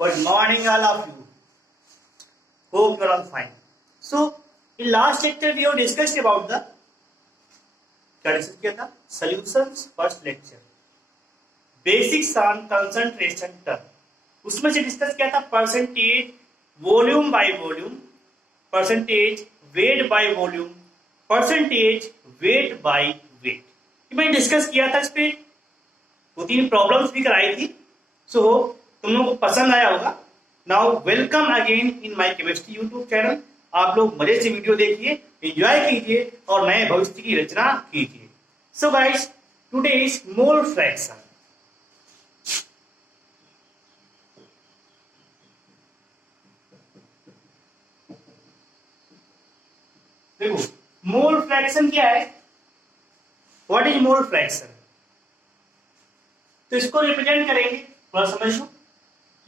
Good morning, all of you. Hope you're all fine. So, in last lecture we have discussed about the क्या discuss किया था? Solutions first lecture. Basics on concentration term. उसमें से discuss किया था percentage volume by volume, percentage weight by volume, percentage wait by wait. ये मैंने discuss किया था. इस पे 2-3 प्रॉब्लम्स भी कराई थी. सो तुम लोगों को पसंद आया होगा. Now welcome again in my chemistry YouTube channel. आप लोग मजे से वीडियो देखिए, एंजॉय कीजिए और नए भविष्य की रचना कीजिए. So guys, today is mole fraction. देखो, मोल फ्रैक्शन क्या है? What is mole fraction? तो इसको रिप्रेजेंट करेंगे, थोड़ा समझ लो.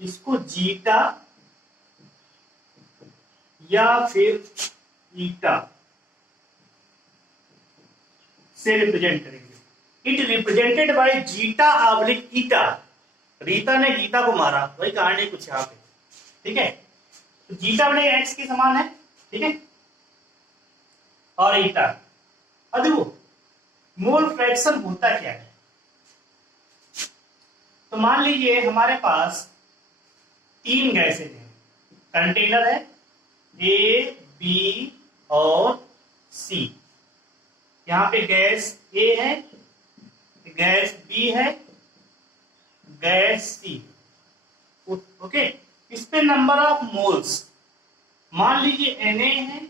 इसको जीटा या फिर ईटा से रिप्रेजेंट करेंगे. It represented by zeta oblique eta. Rita ने गीता को मारा, वही कहानी कुछ यहाँ पे. ठीक है, तो जीटा बने एक्स के समान है. ठीक है, और ईटा. अब देखो, मोल फ्रैक्शन होता क्या है? तो मान लीजिए हमारे पास 3 गैसेज हैं. कंटेनर है ए, बी और सी. यहां पे गैस ए है, गैस बी है, गैस सी. ओके, इस पे नंबर ऑफ मोल्स मान लीजिए Na है,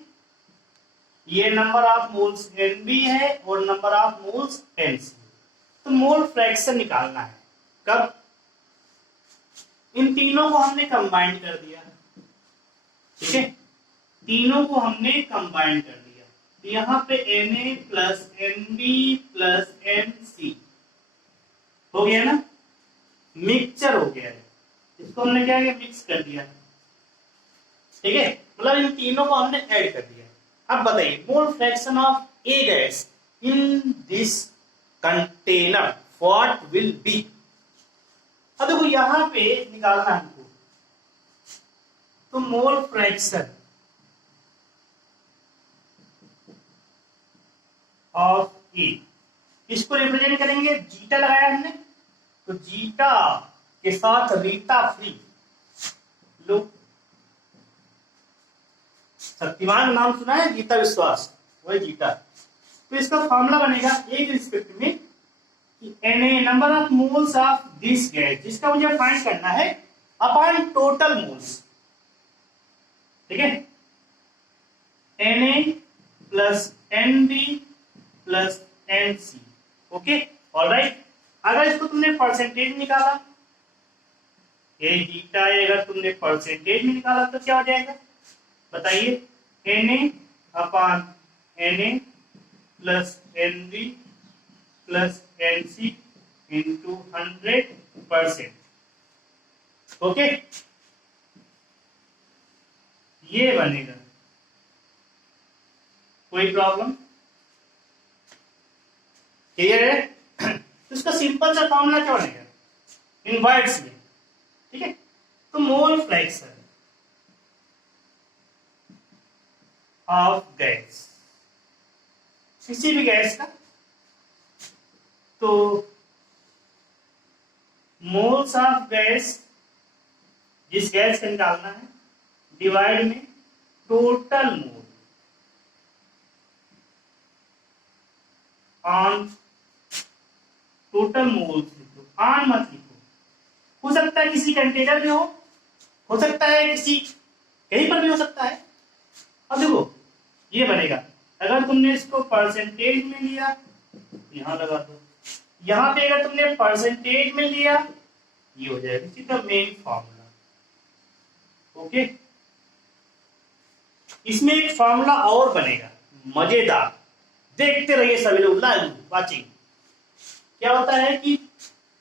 ये नंबर ऑफ मोल्स Nb है और नंबर ऑफ मोल्स Nc. तो मोल फ्रैक्शन निकालना है. कब? इन तीनों को हमने कंबाइन कर दिया. ठीक है, तीनों को हमने कंबाइन कर दिया. तो यहां पे Na plus Nb plus Nc हो गया ना, मिक्सचर हो गया है. इसको हमने क्या किया? मिक्स कर दिया. ठीक है, मतलब इन तीनों को हमने ऐड कर दिया. अब बताइए, मोल fraction of A gas in this container what will be? अब देखो, यहां पे निकालना हमको. तो मोल फ्रैक्शन ऑफ ए, इसको रिप्रेजेंट करेंगे. जीटा लगाया हमने, तो जीटा के साथ रीता फ्री. लो, शक्तिमान नाम सुना है? गीता विश्वास, वही जीटा. तो इसका फॉर्मूला बनेगा ए के रिस्पेक्ट में Na number of moles of this gas, जिसका मुझे फाइंड करना है अपॉन टोटल मोल्स. ठीक है, Na plus Nb plus Nc. Okay, alright. अगर इसको तुमने परसेंटेज निकाला, ये जीटा है, अगर तुमने परसेंटेज में निकाला तो क्या हो जाएगा? बताइए. Na upon Na plus Nb plus Nc into 100%. Okay, ये बनेगा. कोई प्रॉब्लम? क्लियर है? तो इसका सिंपल सा फॉर्मूला क्या बनेगा इन वर्ड्स में? ठीक है, तो मोल फ्रैक्शन ऑफ गैस, किसी भी गैस का, तो मोल्स ऑफ गैस, जिस गैस का निकालना है, डिवाइड में total mole on total moles. लिखो, ऑन मत लिखो. हो सकता है किसी कंटेनर में हो सकता है किसी कहीं पर भी हो सकता है. अब देखो, ये बनेगा. अगर तुमने इसको परसेंटेज में लिया, यहां लगा दो. यहां पे अगर तुमने परसेंटेज में लिया, ये हो जाएगा. इसी का मेन फॉर्मूला. ओके, इसमें एक फॉर्मूला और बनेगा मजेदार. देखते रहिए सभी लोग, लाइव वाचिंग. क्या होता है कि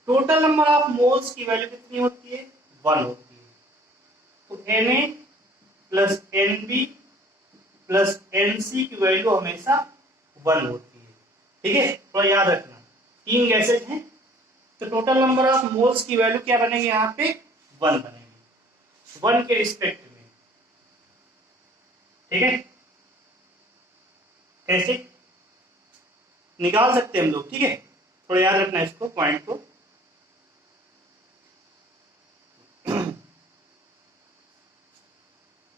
टोटल नंबर ऑफ मोल्स की वैल्यू कितनी होती है? 1 होती है. तो Na plus Nb plus Nc की वैल्यू हमेशा 1 होती है. ठीक है, थोड़ा याद रखना. 3 गैसेज हैं, तो टोटल नंबर ऑफ मोल्स की वैल्यू क्या बनेगी? यहाँ पे 1 बनेगी. 1 के रिस्पेक्ट में। ठीक है, कैसे निकाल सकते हैं हम लोग। ठीक है, थोड़ा याद रखना इसको, पॉइंट को।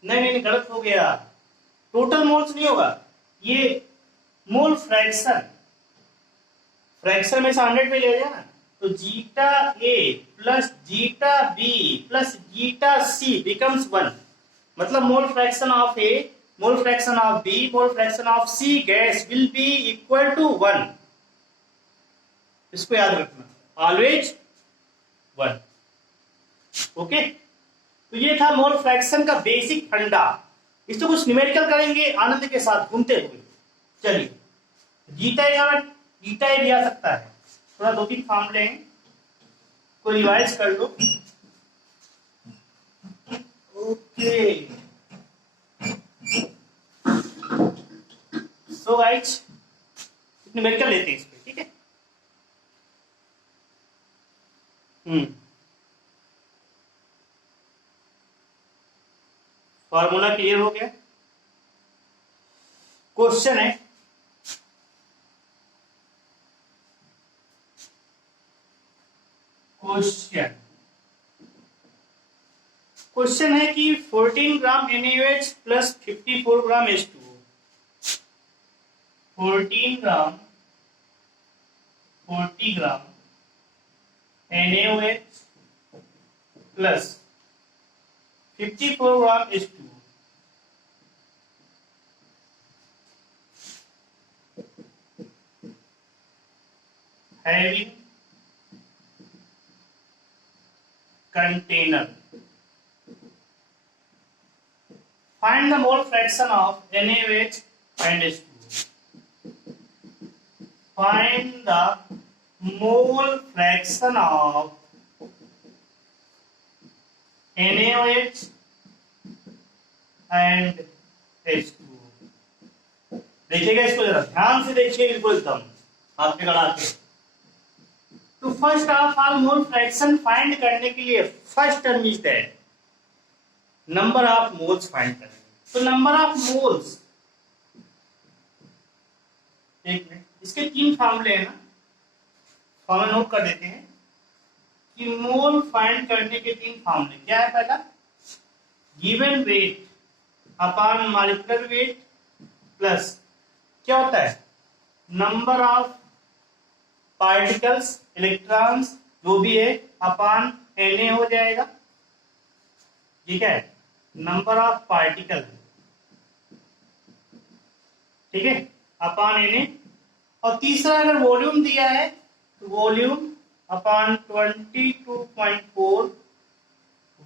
नहीं नहीं गलत हो गया, टोटल मोल्स नहीं होगा ये, मोल फ्रैक्शन। फ्रैक्शन में से 100 पे ले जाना, तो zeta A plus zeta B plus zeta C becomes 1। मतलब mole fraction of A, mole fraction of B, mole fraction of C gas will be equal to 1। इसको याद रखना, ऑलवेज 1। ओके, तो ये था मोल फ्रैक्शन का बेसिक फंडा। इसको कुछ न्यूमेरिकल करेंगे आनंद के साथ घूमते हुए। चलिए, जीटा यहाँ जीटा ए भी आ सकता है, थोड़ा 2-3 फॉर्मूले हैं को रिवाइज कर लो। ओके, सो गाइस न्यूमेरिकल लेते हैं इस पे। ठीक है, फॉर्मूला क्लियर हो गया। क्वेश्चन है, क्वेश्चन है कि 14 ग्राम NaOH plus 54 gram H2O, 14 gram 40 gram NaOH plus 54 gram H2O having container. Find the mole fraction of NaOH and H2O. Find the mole fraction of NaOH and H2O. देखिएगा इसको जरा ध्यान से देखिए, बिल्कुल एकदम हाथ पे गड़ा के। तो first of all mole fraction find करने के लिए first term is that number of moles find करेंगे। तो नंबर ऑफ मोल्स, एक मिनट, इसके 3 फॉर्मूले हैं ना, फॉर्मूला नोट कर देते हैं कि मोल फाइंड करने के 3 फॉर्मूले क्या है। पहला, given weight upon molecular weight plus क्या होता है, नंबर ऑफ पार्टिकल्स इलेक्ट्रॉन्स जो भी है अपॉन Na हो जाएगा। ठीक है, नंबर ऑफ पार्टिकल, ठीक है, अपॉन Na। और तीसरा अगर वॉल्यूम दिया है तो वॉल्यूम अपॉन 22.4,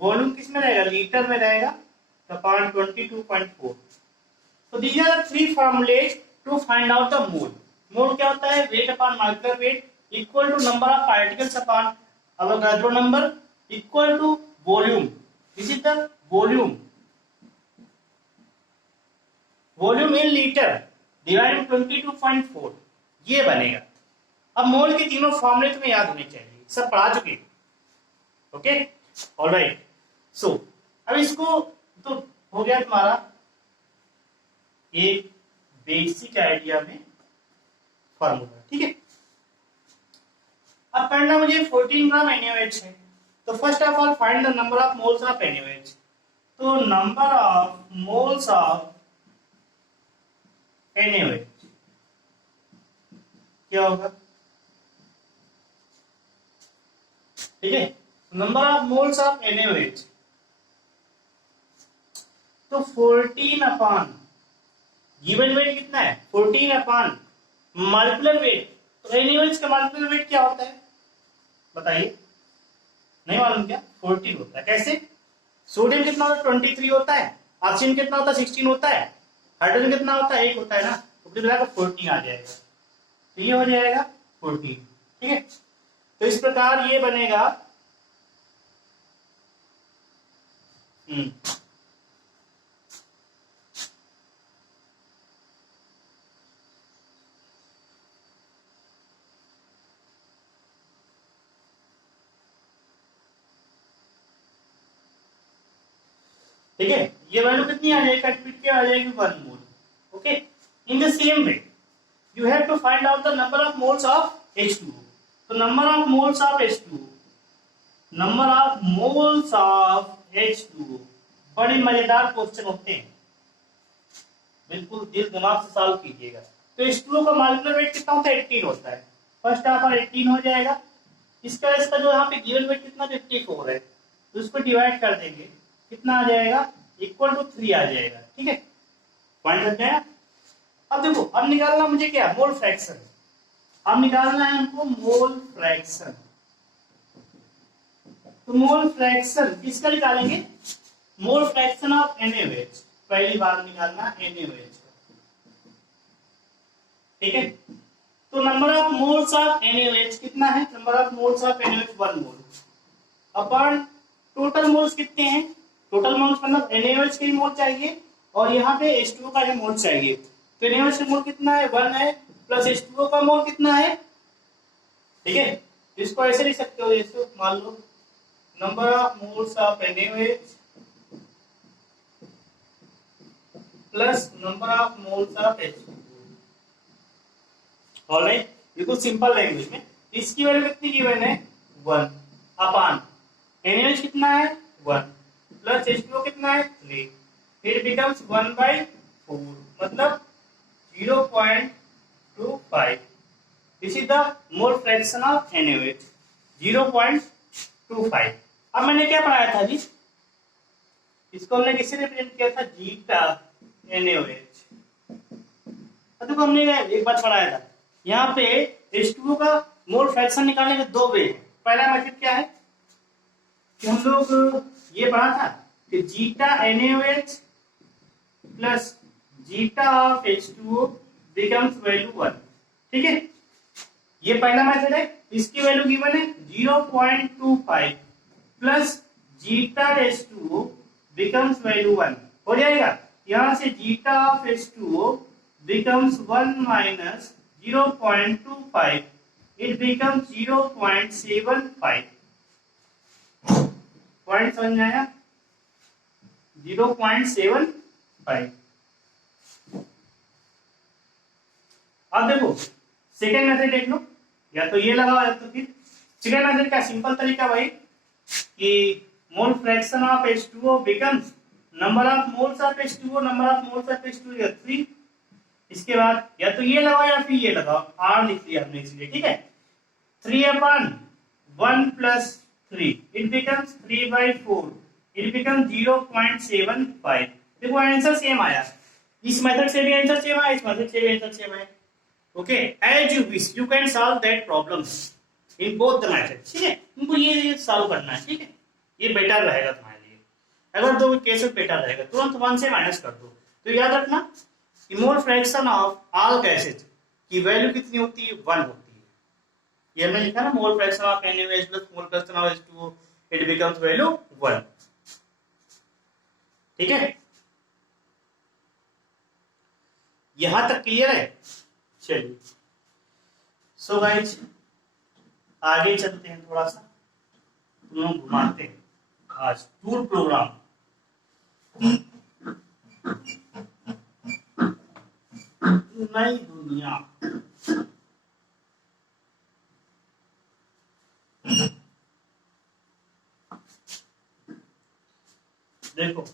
वॉल्यूम किस में रहेगा, लीटर में रहेगा, तो अपॉन 22.4। तो these are 3 formulae to find out the mole. Mole क्या होता है, weight upon molecular weight equal to number of particles upon Avogadro number equal to volume. This is the volume, volume in litre divided 22.4, ये बनेगा। अब मोल के तीनों फॉर्मूले तुम्हें याद होने चाहिए, सब पढ़ा चुके। Okay, alright. सो अब इसको तो हो गया तुम्हारा एक बेसिक आइडिया में फॉर्मूला। ठीक है, अब करना मुझे 14 ग्राम NaOH है, तो first of all find the number of moles of NaOH। तो number of moles of NaOH क्या होगा, ठीक है, number of moles of NaOH, तो 14 अपॉन गिवन वेट कितना है, 14 अपॉन मॉलिक्यूलर वेट। तो NaOH का मॉलिक्यूलर वेट क्या होता है बताइए, नहीं मालूम क्या, 14 होता है। कैसे, सोडियम कितना होता है, 23 होता है, ऑक्सीजन कितना होता है, 16 होता है, हाइड्रोजन कितना होता है, 1 होता है ना, तो कितना 14 आ जाएगा, तो ये हो जाएगा 14। ठीक है, तो इस प्रकार ये बनेगा ठीक है, ये वैल्यू कितनी आ जाएगी, कट के आ जाएगी 1 mole. Okay, in the same way you have to find out the number of moles of H2O। तो number of moles of H2O, number of moles of H2O बड़े मजेदार क्वेश्चन होते हैं, बिल्कुल दिल दिमाग से सॉल्व कीजिएगा। तो H2O का मॉलिक्यूलर वेट कितना होता है, 18 होता है। फर्स्ट यहाँ पर 18 हो जाएगा, इसका इसका जो यहाँ पे गिवन वेट कितना 54 है, तो इसको डिवाइड कर देंगे, कितना आ जाएगा, इक्वल टू 3 आ जाएगा। ठीक है, पॉइंट लग जाएगा। अब देखो, अब निकालना मुझे क्या, मोल फ्रैक्शन। अब निकालना है हमको मोल फ्रैक्शन। तो मोल फ्रैक्शन किसका निकालेंगे, मोल फ्रैक्शन ऑफ NaOH। पहली बार निकालना NaOH का। ठीक है, तो number of moles of NaOH कितना है, number of moles of NaOH 1 mole upon total moles कितने हैं, टोटल मोल्स मतलब NaOH के मोल चाहिए और यहाँ पे H2O का ही मोल चाहिए। तो NaOH का मोल कितना है, 1 है, प्लस H2O का मोल कितना है। ठीक है, इसको ऐसे लिख सकते हो, जैसे मान लो number of moles of NaOH plus number of moles of H2O। Alright, बिल्कुल सिंपल लैंग्वेज में। इसकी वैल्यू कितनी गिवन है, 1 अपान NaOH कितना है, 1 प्लस H2O कितना है, 3। इट बिकम्स 1/4 मतलब 0.25। This is the mole fraction of NaOH, 0.25। अब मैंने क्या पढ़ाया था जी, इसको हमने किससे रिप्रेजेंट किया था, जीटा NaOH। देखो हमने एक बात पढ़ाया था, यहाँ पे H2O का मोल फ्रैक्शन निकालने के 2 वे हैं। पहला मेथड क्या है कि हम लोग ये पढ़ा था कि zeta NaOH plus zeta of H2O becomes value 1। ठीक है, ये पहला मेथड है। इसकी वैल्यू गिवन है 0.25 plus zeta H2O becomes value 1 हो जाएगा। यहां से zeta of H2O becomes 1 minus 0.25, it becomes 0.75। Point समझ में आया, 0.75। अब देखो सेकेंड मेथड देख लो, या तो ये लगाओ या तो फिर सेकेंड मेथड का सिंपल तरीका वही कि मोल fraction of H2O becomes number of moles of H2O, number of moles of H2O या 3। इसके बाद या तो ये लगाओ या फिर ये लगाओ, R लिख लिया हमने इसलिए। ठीक है, 3/1 plus 3 it becomes 3/4, it becomes 0.75। देखो आंसर सेम आया, इस मेथड से भी आंसर सेम आया, इस मेथड से भी आंसर सेम आया। Okay, as you wish you can solve that problems in both the method. ठीक है, तुमको ये सॉल्व करना है। ठीक है, ये बेटर रहेगा तुम्हारे लिए। अगर दो केसेस बेटर रहेगा, तुरंत 1 से माइनस कर दो। तो याद रखना मोल फ्रैक्शन ऑफ ऑल गैसेज की वैल्यू कितनी होती है, 1 होती है। ये हमने लिखा ना, मोल fraction of NaOH plus mole fraction of H2O it becomes value 1। ठीक है, यहां तक क्लियर है। चलिए सो गाइस आगे चलते हैं, थोड़ा सा तुम लोग घुमाते हैं आज टूर प्रोग्राम। नई दुनिया, देखो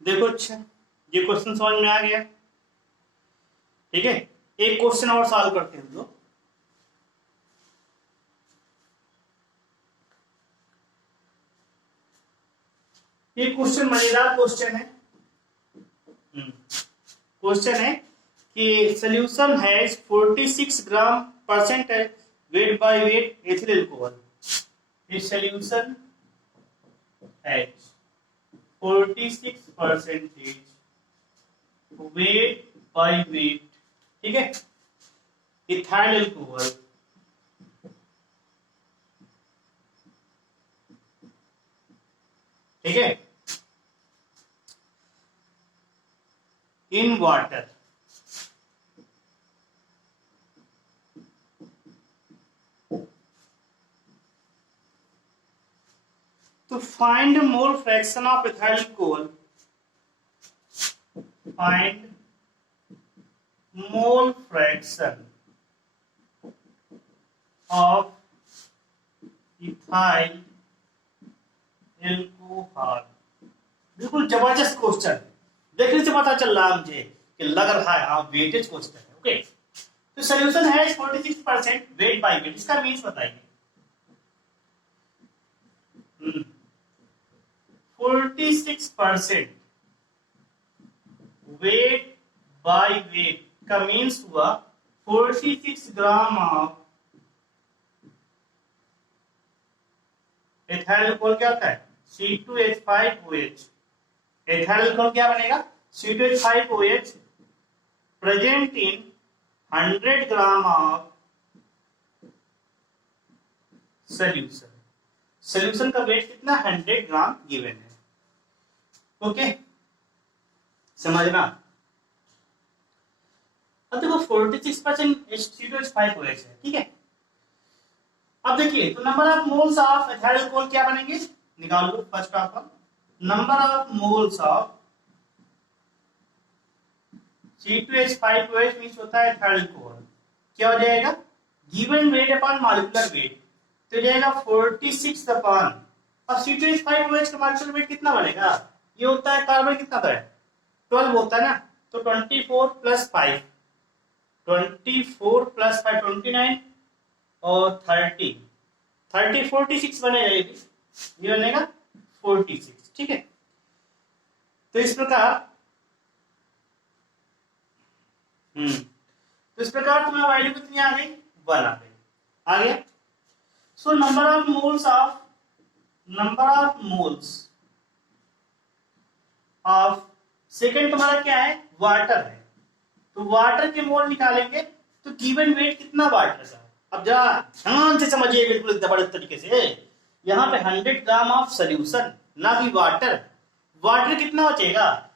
देखो, अच्छा ये क्वेश्चन समझ में आ गया। ठीक है, एक क्वेश्चन और सॉल्व करते हैं हम लोग। ये क्वेश्चन मजेदार क्वेश्चन है। क्वेश्चन है कि solution has 46 gram percent weight by wait ethyl alcohol. This solution has 46% wait by wait, ठीक है, इथाइल अल्कोहल। ठीक है, इन वाटर। तो find mole fraction of ethyl alcohol, find mole fraction of ethyl alcohol. बिल्कुल जबरदस्त question, देखने से पता चल रहा है मुझे कि लग रहा है हाँ वेटेज क्वेश्चन है। ओके, तो सोल्यूशन है 46% वेट बाय वेट, इसका मीन्स बताइए। 46% वेट बाय वेट का मीन्स हुआ 46 ग्राम ऑफ एथाइल अल्कोहल क्या होता है C2H5OH। एथाइल अल्कोहल क्या बनेगा C2H5OH present in 100 gram of solution. Solution का वेट कितना 100 ग्राम गिवन है। ओके, समझना। अब देखो 46% C2H5OH है, ठीक है। अब देखिए तो number of moles of ethyl alcohol क्या बनेंगे, निकाल लो। First of all number of moles of C2H5OH means होता है एथाइल अल्कोहल, क्या हो जाएगा given weight upon molecular weight, तो जाएगा 46 अपॉन, अब C2H5OH का मॉलिक्यूलर वेट कितना बनेगा, ये होता है कार्बन कितना है 12 होता है ना, तो 24 प्लस 5, 24 प्लस 5 29 और 30 46 बनेगा, ये बनेगा 46, ठीक है। तो इस प्रकार तुम्हारा वैल्यू कितनी आ गई 1 आ गई, आ गया। So number of moles of second तुम्हारा क्या है वाटर है, तो वाटर के मोल निकालेंगे तो गिवन वेट कितना वाटर का। अब जरा ध्यान से समझिए बिल्कुल जबरदस्त तरीके से, यहाँ पे 100 ग्राम ऑफ सोल्यूशन ना कि वाटर, वाटर कितना बचेगा,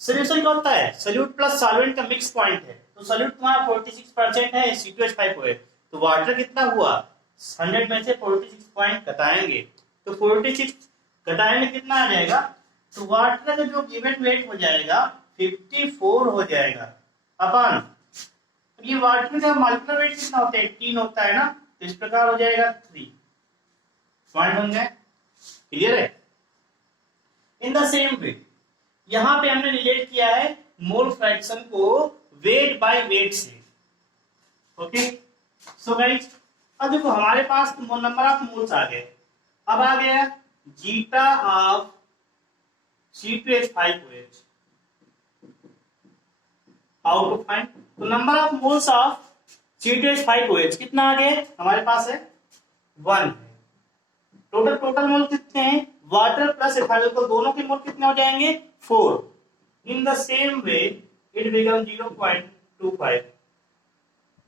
सोल्यूशन क्या होता है सोल्यूट प्लस सॉल्वेंट का मिक्स पॉइंट है, तो सोल्यूट तुम्हारा 46% है C2H5OH, तो वाटर कितना हुआ 100 में से 46 पॉइंट घटाएंगे, तो 46 घटाएंगे कितना आ जाएगा, तो वाटर का जो गिवन वेट हो जाएगा 54 हो जाएगा अपन, ये वाटर का मॉलिक्यूलर वेट कितना होता है 18 होता है ना, तो इस प्रकार हो जाएगा 3 पॉइंट बन गए, क्लियर है। इन द सेम वे यहां पे हमने रिलेट किया है मोल फ्रैक्शन को वेट बाय वेट से। ओके, सो गाइस अब देखो हमारे पास नंबर ऑफ मोल्स आ गए, अब आ गया zeta of C2H5OH how to find, तो number of moles of C2H5OH कितना आ गया हमारे पास है 1 है। टोटल मोल कितने हैं वाटर प्लस एथाइल अल्कोहल दोनों के मोल कितने हो जाएंगे 4। इन the same way it become 0.25,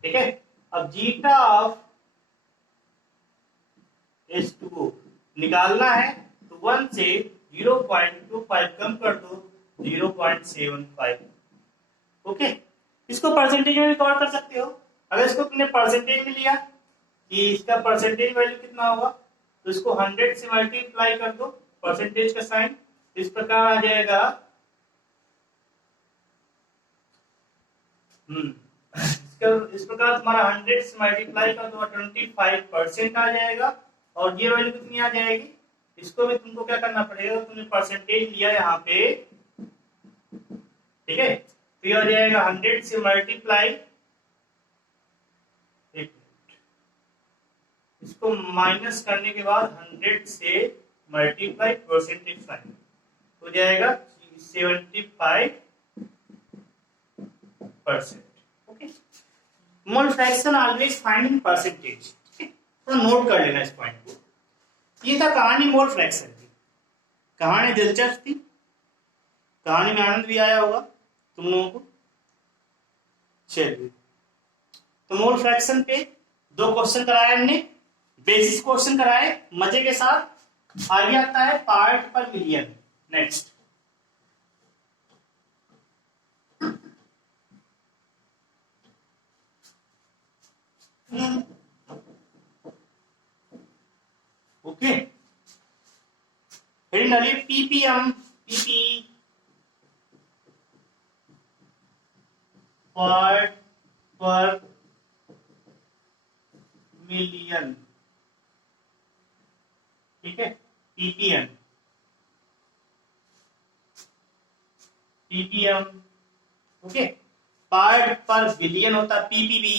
ठीक है। अब जीटा ऑफ H2O निकालना है तो 1 से 0.25 कम कर दो 0.75। ओके, इसको परसेंटेज में भी कवर कर सकते हो, अगर इसको तुमने परसेंटेज में लिया कि इसका परसेंटेज वैल्यू कितना होगा, तो इसको 100 से मल्टीप्लाई कर दो परसेंटेज का साइन, इस प्रकार आ जाएगा इस प्रकार तुम्हारा 100 से मल्टीप्लाई कर दो 25% आ जाएगा, और ये वैल्यू कितनी आ जाएगी, इसको भी तुमको क्या करना पड़ेगा, तुमने परसेंटेज लिया यहाँ पे, ठीक है, तो ये हो जाएगा 100 से मल्टीप्लाई, इसको माइनस करने के बाद 100 से मल्टीप्लाई परसेंटेज साइन हो जाएगा 75%। Okay, mole fraction always find in percentage, थोड़ा नोट कर लेना इस पॉइंट को। ये था कहानी मोल फ्रैक्शन की, कहानी दिलचस्प थी, कहानी में आनंद भी आया होगा तुम लोगों को। चलिए, तो मोल फ्रैक्शन पे 2 क्वेश्चन कराए हमने, बेसिस क्वेश्चन कराए मजे के साथ। आगे आता है पार्ट पर मिलियन, नेक्स्ट। ओके, हेडिंग डालिए पीपीएम, पीपी पार्ट पर मिलियन, ठीक है, पीपीएम, पीपीएम, ओके। पार्ट पर बिलियन होता पीपीबी।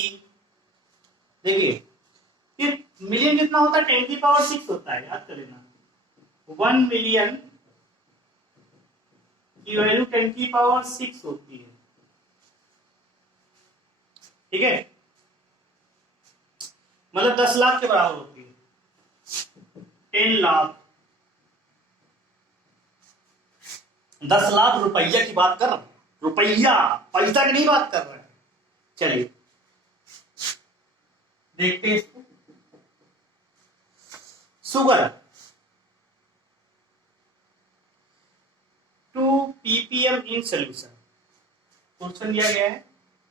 देखिए फिर मिलियन कितना होता है, 10⁶ होता है, याद कर लेना। 1 मिलियन की वैल्यू 10⁶ होती है, ठीक है, मतलब 10 लाख के बराबर होती है। 10 लाख, 10 लाख रुपया की बात कर रहा हूं, रुपया, पैसा की नहीं बात कर रहे हैं। चलिए देखते हैं इसको। Sugar 2 ppm in solution, question दिया गया है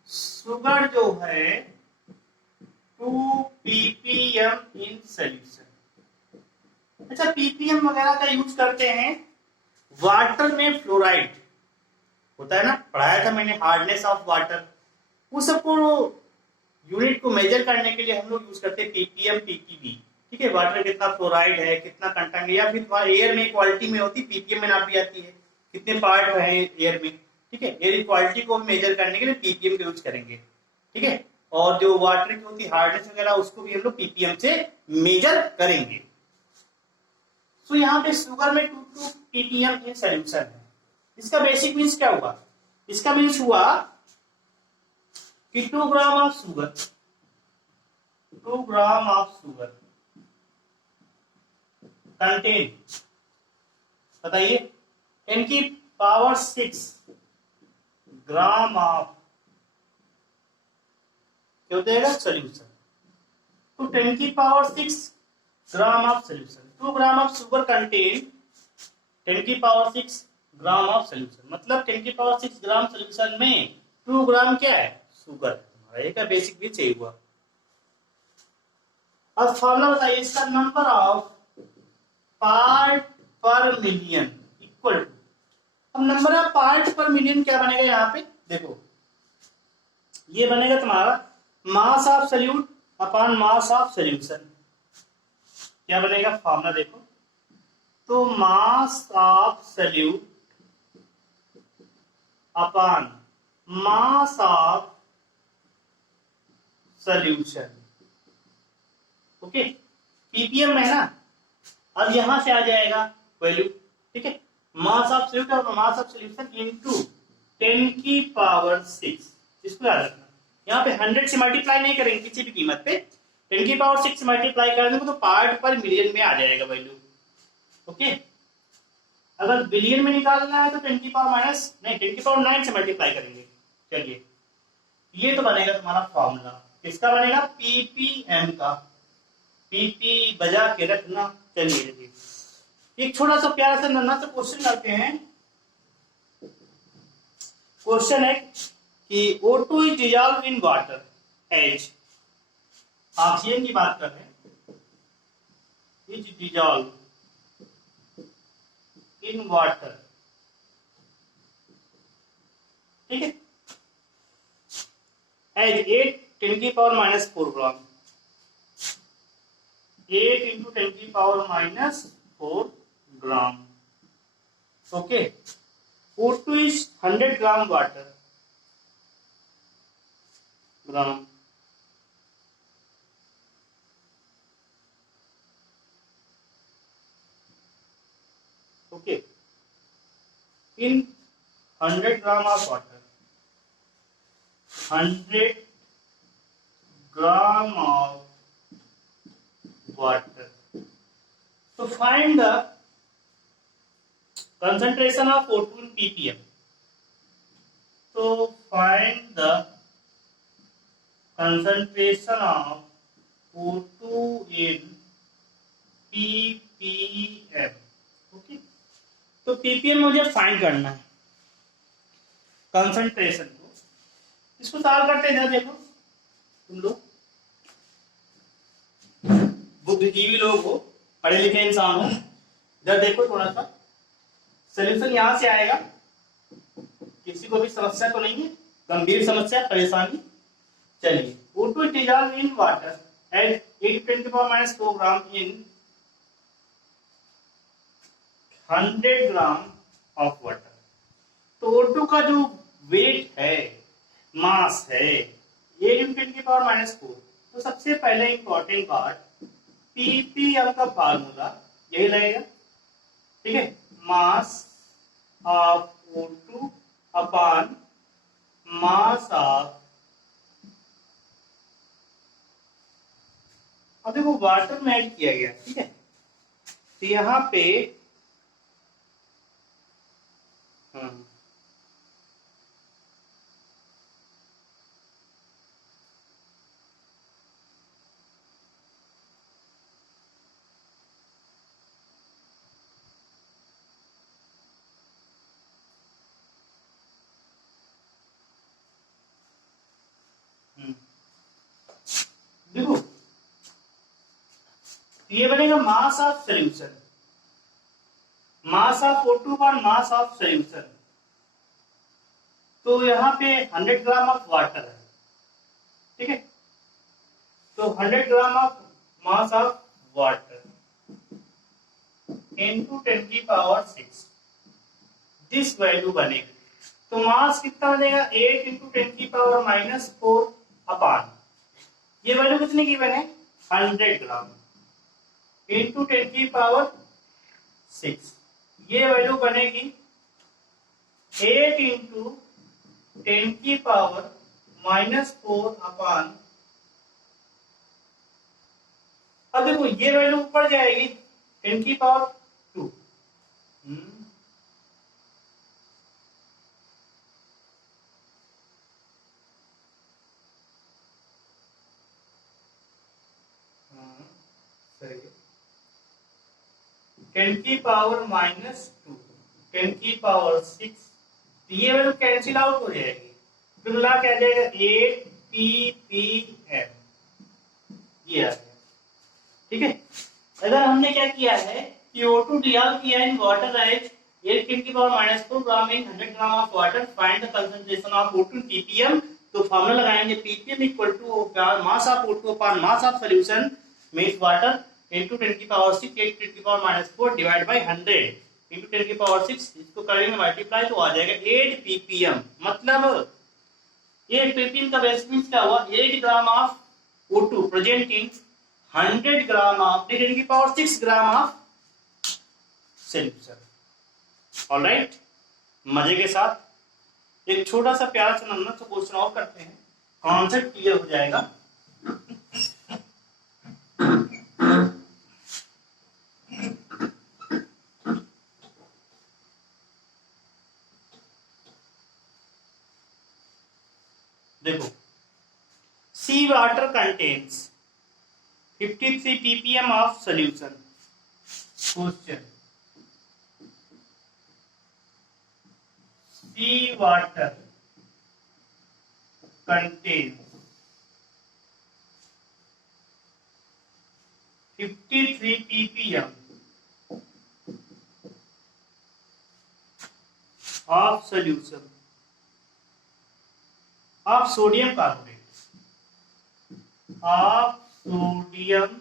शुगर जो है 2 ppm इन सोल्यूशन। अच्छा, ppm वगैरह का यूज करते हैं वाटर में फ्लोराइड होता है ना, पढ़ाया था मैंने, हार्डनेस ऑफ वाटर, वो सबको यूनिट को मेजर करने के लिए हम लोग यूज करते हैं ppm ppb, ठीक है। वाटर कितना फ्लोराइड है, कितना कंटेंट, या फिर तुम्हारे एयर में क्वालिटी में होती ppm में नापी जाती है, कितने पार्ट है एयर में, ठीक है। एयर क्वालिटी को मेजर करने के लिए ppm का यूज करेंगे, ठीक है। और जो वाटर की होती हार्डनेस वगैरह उसको भी हम लोग ppm से मेजर करेंगे। तो यहाँ पे शुगर में 2 ppm इन सोल्यूशन है। इसका बेसिक मीन्स क्या हुआ, इसका मीन्स हुआ कि 2 gram of sugar, 2 gram of sugar contain, बताइए 10⁶ ग्राम ऑफ क्या हो जाएगा सोल्यूशन। तो 10⁶ gram of solution, 2 gram of sugar contain 10⁶ gram of solution, मतलब 10⁶ ग्राम सोल्यूशन में 2 ग्राम क्या है, शुगर। हमारा एक बेसिक भी चाहिए हुआ। अब फॉर्मूला बताइए इसका, नंबर ऑफ पार्ट पर मिलियन इक्वल टू, अब नंबर ऑफ पार्ट पर मिलियन क्या बनेगा, यहाँ पे देखो ये बनेगा तुम्हारा mass of solute upon mass of solution. क्या बनेगा फॉर्मूला देखो, तो mass of solute upon mass of solution, okay. Ppm में है ना, अब यहां से आ जाएगा वैल्यू, ठीक है। मास ऑफ सोल्यूट और मास ऑफ सोल्यूशन इनटू 10⁶, इसको याद रखना। यहाँ पे 100 से मल्टीप्लाई नहीं करेंगे किसी भी कीमत पे, 10⁶ से मल्टीप्लाई कर देंगे तो पार्ट पर मिलियन में आ जाएगा वैल्यू, ओके। अगर बिलियन में निकालना है तो 10⁻9 से मल्टीप्लाई करेंगे। चलिए ये तो बनेगा तुम्हारा फॉर्मूला, किसका बनेगा, पीपीएम का, पीपी बजा के रखना। चलिए एक छोटा सा प्यारा सा नन्हा सा क्वेश्चन करते हैं। क्वेश्चन है कि O2 is dissolve in water, H oxygen की बात कर रहे हैं, इज डिसॉल्व इन वाटर, ठीक है, एज 8 10⁻⁴ ग्राम, 8 इंटू 10⁻⁴ gram, okay. O2 is 100 gram water, gram, okay, in 100 gram of water, 100 gram of water. So find the concentration of O2 in ppm. So find the concentration of O2 in ppm, okay. तो ppm मुझे find करना है concentration को, इसको solve करते हैं। देखो तुम लोग बुद्धिजीवी लोग हो, पढ़े लिखे इंसान हो, इधर देखो थोड़ा सा, सोल्यूशन यहां से आएगा। किसी को भी समस्या तो नहीं है, गंभीर समस्या, परेशानी? चलिए, O2 is dissolved in water at 8 × 10⁻⁴ gram in 100 gram of water. तो O2 का जो वेट है, मास है 8 × 10⁻⁴। तो सबसे पहले इंपॉर्टेंट बात, ppm का फार्मूला यही लगेगा, ठीक है, मास of O2 upon mass of, अब देखो वाटर में ऐड किया गया, ठीक है, तो यहां पे देखो ये बनेगा मास of solution, mass of O2 पर मास ऑफ सॉल्यूशन। तो यहाँ पे 100 ग्राम ऑफ वाटर है, ठीक है, तो 100 gram of mass of water into 10⁻⁶, this value बनेगी। तो मास कितना बनेगा 8 × 10⁻⁻⁴ अपॉन, ये वैल्यू कितनी की बने 100 ग्राम इंटू 10⁻⁶, ये वैल्यू बनेगी 8 × 10⁻⁻⁴ अपॉन, अब देखो ये वैल्यू ऊपर जाएगी 10⁻²। सही, 10⁻⁻², 10⁻⁶, ये वैल्यू कैंसिल आउट हो जाएगी, तो मिला क्या आ जाएगा 8 ppm, ये आ गया, ठीक है। अगर हमने क्या किया है कि O2 डिसॉल्व किया in water at 8 × 10⁻⁴ gram in 100 gram of water, find the concentration of O2 ppm। तो फार्मूला लगाएंगे ppm equal to mass of O2 upon mass of solution means water into 10⁻⁶, 8 × 10⁻⁴ divide by 100 into 10⁻⁶, इसको करेंगे multiply तो आ जाएगा 8 ppm। मतलब 8 ppm का basis क्या हुआ, 8 gram of O2 present in 100 gram of 10⁻⁶ gram of solution. Alright, मजे के साथ एक छोटा सा प्यारा सा नन्हा सा क्वेश्चन और करते हैं, कॉन्सेप्ट क्लियर हो जाएगा। देखो, सी water contains 53 ppm of solution. Question: sea water contains 53 ppm of solution of sodium carbonate, of sodium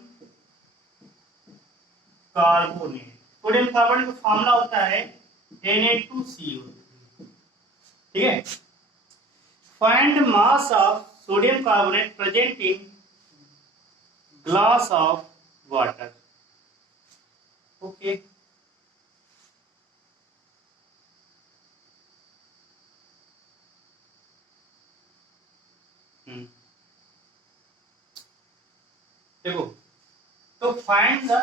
carbonate. Sodium carbonate का फॉर्मूला होता है Na2CO3, ठीक है। Find mass of sodium carbonate present in glass of water. Okay, देखो, तो find the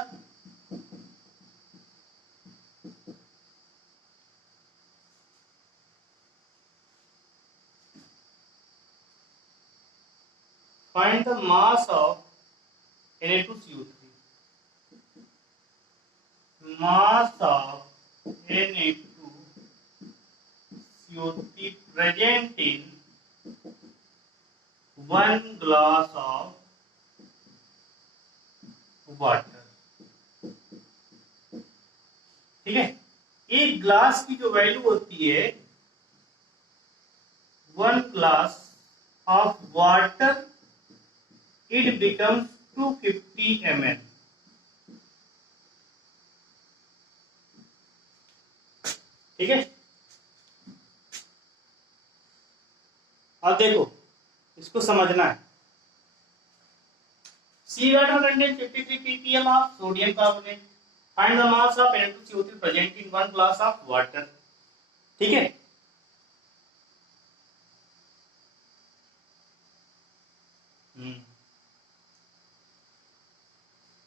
mass of Na2CO3, mass of Na2CO3 present in 1 glass of water, ठीक है। एक ग्लास की जो वैल्यू होती है, 1 glass of water it becomes 250 ml। ठीक है, अब देखो इसको समझना है। सी water contain 53 ppm of sodium carbonate, find the mass of N2CO3 present in 1 glass of water। ठीक है,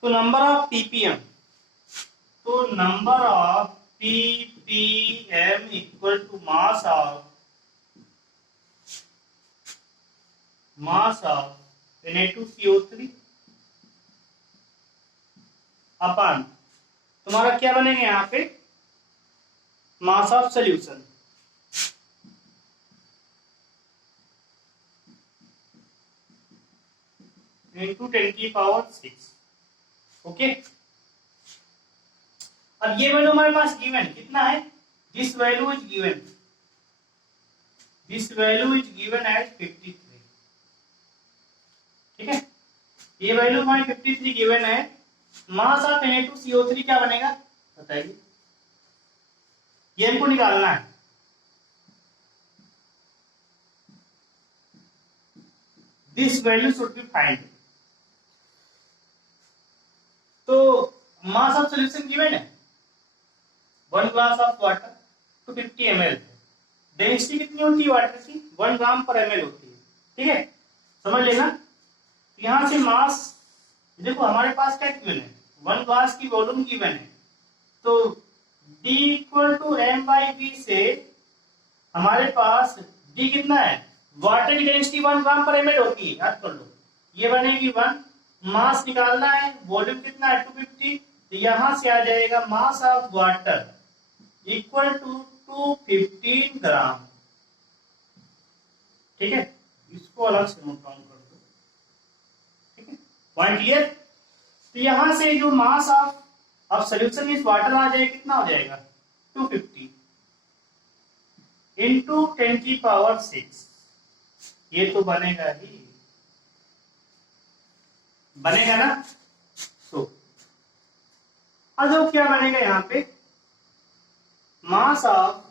तो नंबर ऑफ ppm, तो number of ppm equal to mass of Na2CO3 अपन तुम्हारा क्या बनेगा यहाँ पे, mass of solution into 10⁶। Okay, अब ये वैल्यू हमारे पास गिवन कितना है, this value is given, this value is given as 53। ठीक है, ये वैल्यू हमारी 53 गिवन है। मास ऑफ Na2CO3 क्या बनेगा बताइए, ये हमको निकालना है। This value should be find. तो मास ऑफ सॉल्यूशन गिवन है 1 glass of water to 50 ml। Density कितनी होती है वाटर की, 1 ग्राम पर ml होती है। ठीक है, समझ लेना। यहां से मास देखो हमारे पास क्या गिवन है, 1 ग्लास की वॉल्यूम गिवन है, तो D equal to M by B से हमारे पास D कितना है, वाटर की डेंसिटी 1 ग्राम पर ml होती है, याद कर लो। ये बनेगी 1, मास निकालना है, वॉल्यूम कितना है 250, तो यहां से आ जाएगा mass of water equal to 215 gram. ठीक है, इसको अलग से नोट डाउन कर दो। ठीक है, पॉइंट क्लियर। तो यहां से जो मास ऑफ सोल्यूशन इस वाटर आ जाएगा, कितना हो जाएगा 250 इंटू 10⁶। ये तो बनेगा ही, बनेगा ना। तो अब क्या बनेगा यहाँ पे, मास ऑफ